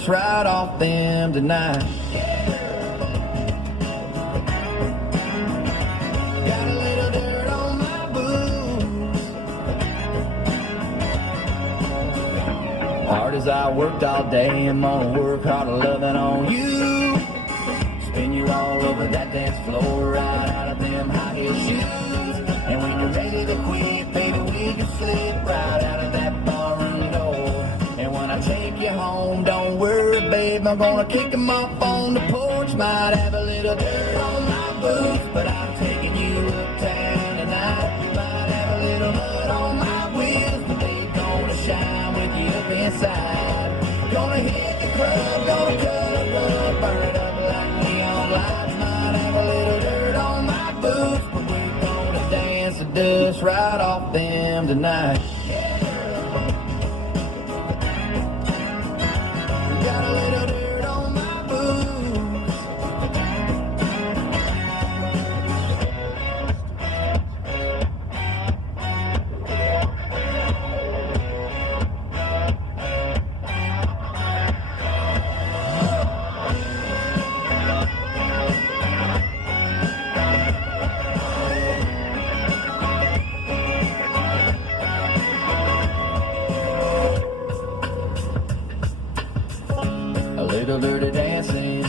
dust right off them tonight. Got a little dirt on my boots. Hard as I worked all day, I'm gonna work harder loving on you. Spin you all over that dance floor, right out of them high heel shoes. And when you're ready to quit, baby, we can slip right out of that barroom door. And when I take you home, don't worry, babe, I'm gonna kick 'em up on the porch. Might have a little dirt on my boots, but I'm taking you uptown tonight. Might have a little mud on my wheels, but they gonna shine with you up inside. Gonna hit the club, gonna cut up, gonna burn it up like neon lights. Might have a little dirt on my boots, but we're gonna dance the dust right off them tonight. Got a little dirt on my boots. A little dirty dancing,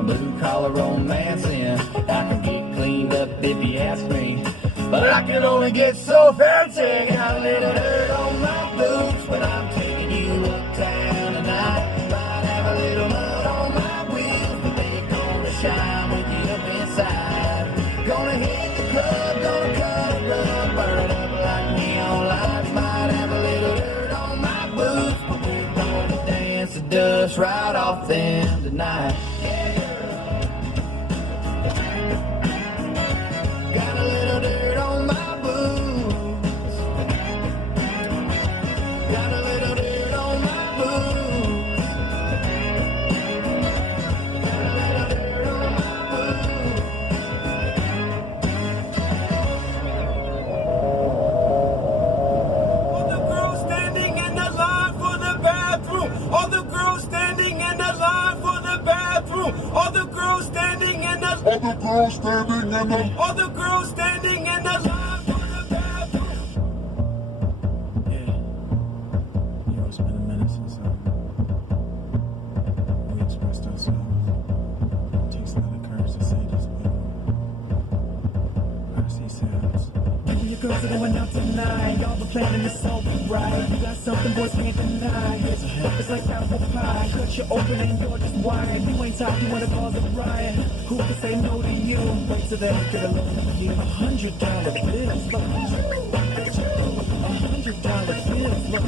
a blue collar romancing. I can get cleaned up if you ask me, but I can only get so fancy. Got a little dirt on my boots when I'm taking you uptown tonight. Might have a little mud on my wheels, but they gonna shine with you up inside. Gonna hit the club, gonna cut it, gonna burn it up like neon lights. Might have a little dirt on my boots, but we're gonna dance the dust right off them tonight. Got a little dirt on my boots. Got a little dirt on my boots. Got a little dirt on my boots. All the girls standing in the line for the bathroom. All the girls standing in the line for the bathroom. All the girls standing in the All the girls standing in the all the girls standing in the line for the bathroom. Yeah. Yo, it's been a minute since we expressed ourselves. It takes a lot of courage to say this, but RC sounds. You and your girls are going out tonight. Y'all been planning this all week, right? You got something boys can't deny. It's like apple pie. Cut you open and you're just wired. You ain't tired, you wanna cause a riot. Who can say no to you? Wait till they get along with you. $100 bills, look. $100 bills, look.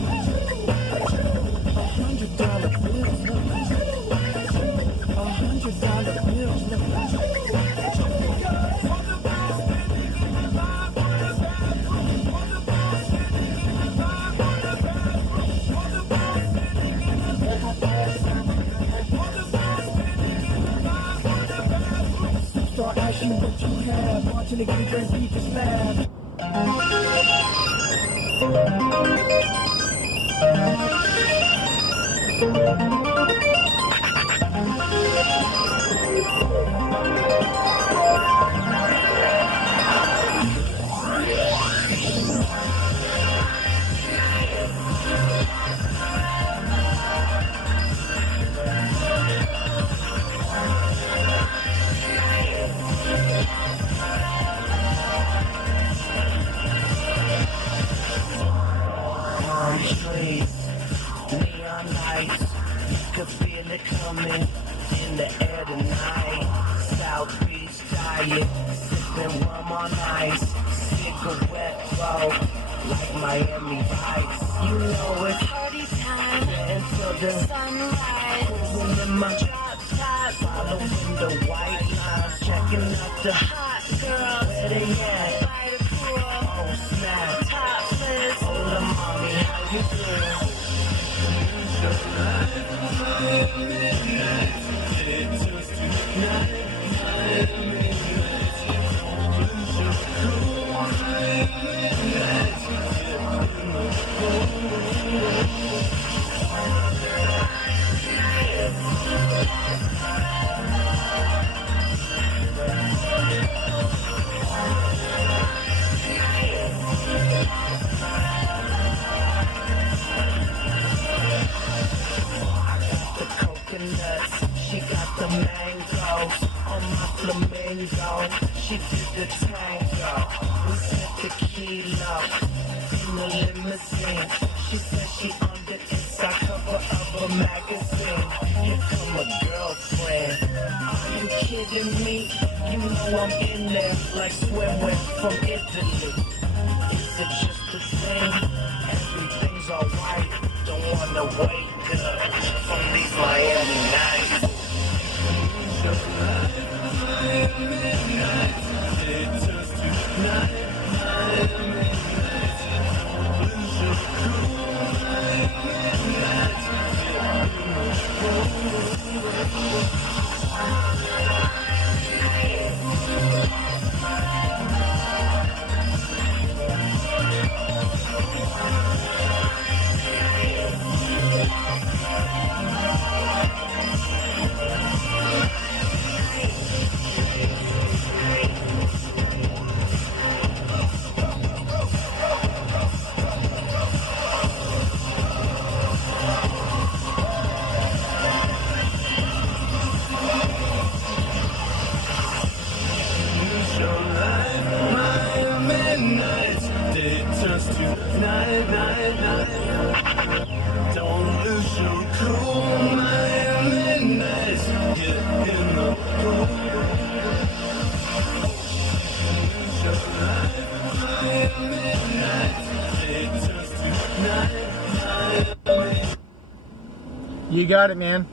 $100 bills, look. $100 bills, look. Start asking what you have. Watching the get a drink, beat just laugh. Trees, neon lights, could feel it coming in the air tonight. South Beach diet, sipping rum on ice, cigarette flow like Miami Vice. You know it's party time until the sunrise. Cruising in my drop top, following the white lines, checking out the hot girls. Where they at? By the pool. Oh snap, topless. Hold up, mommy, how you doing? flamingo. She did the tango. We sent tequila in the limousine. She said she on the inside cover of a magazine. Here come a girlfriend. Are you kidding me? You know I'm in there like swimwear from Italy. Is it just a thing? Everything's alright. Don't wanna wake up from these Miami nights. Don't lose your cool, Miami nights. Get in the pool. Lose your life, Miami nights. It turns to night, Miami. You got it, man.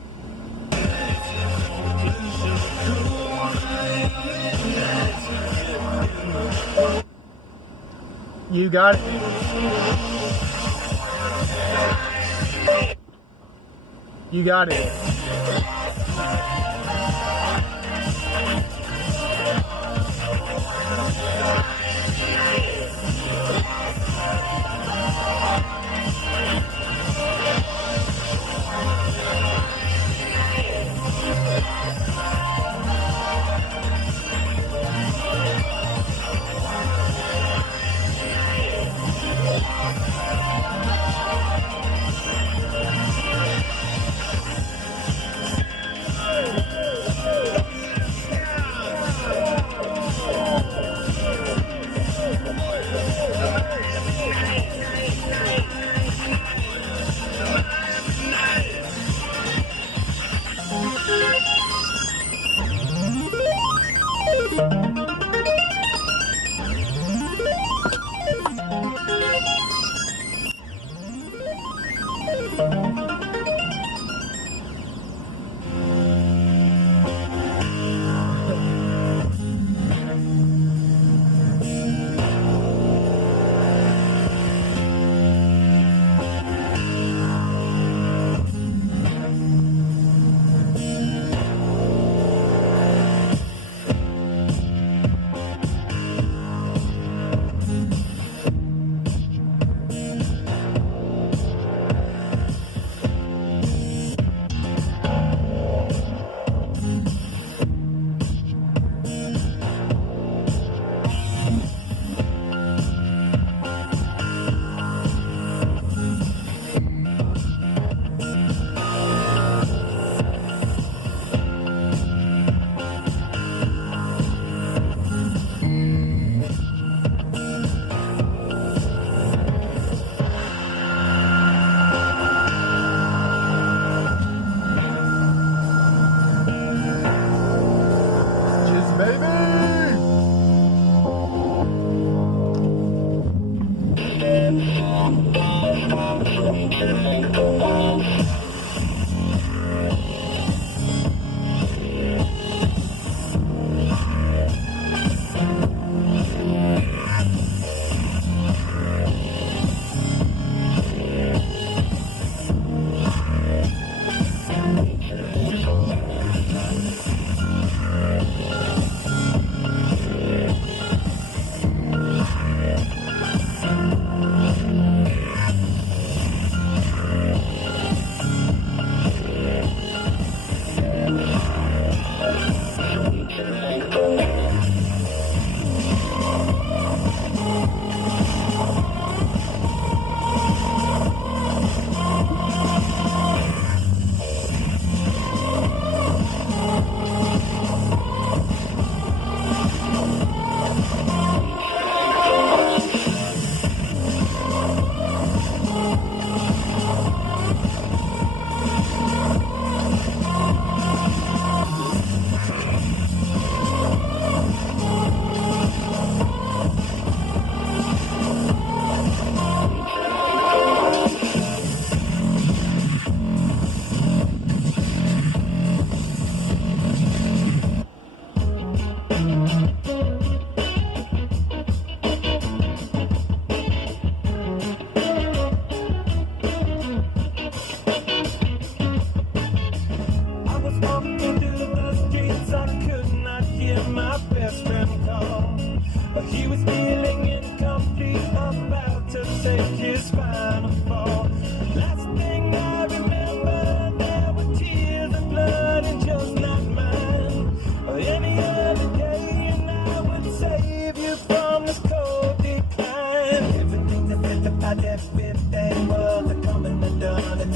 You got it. You got it.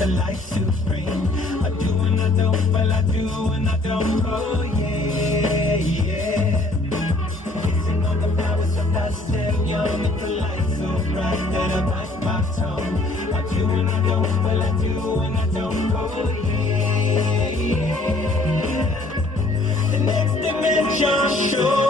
the life supreme. I do and I don't, well I do and I don't, oh yeah, yeah. Kissing on the flowers so fast and young, it's a light so bright that I bite my tongue. I do and I don't, well I do and I don't, oh yeah, yeah. The next dimension show.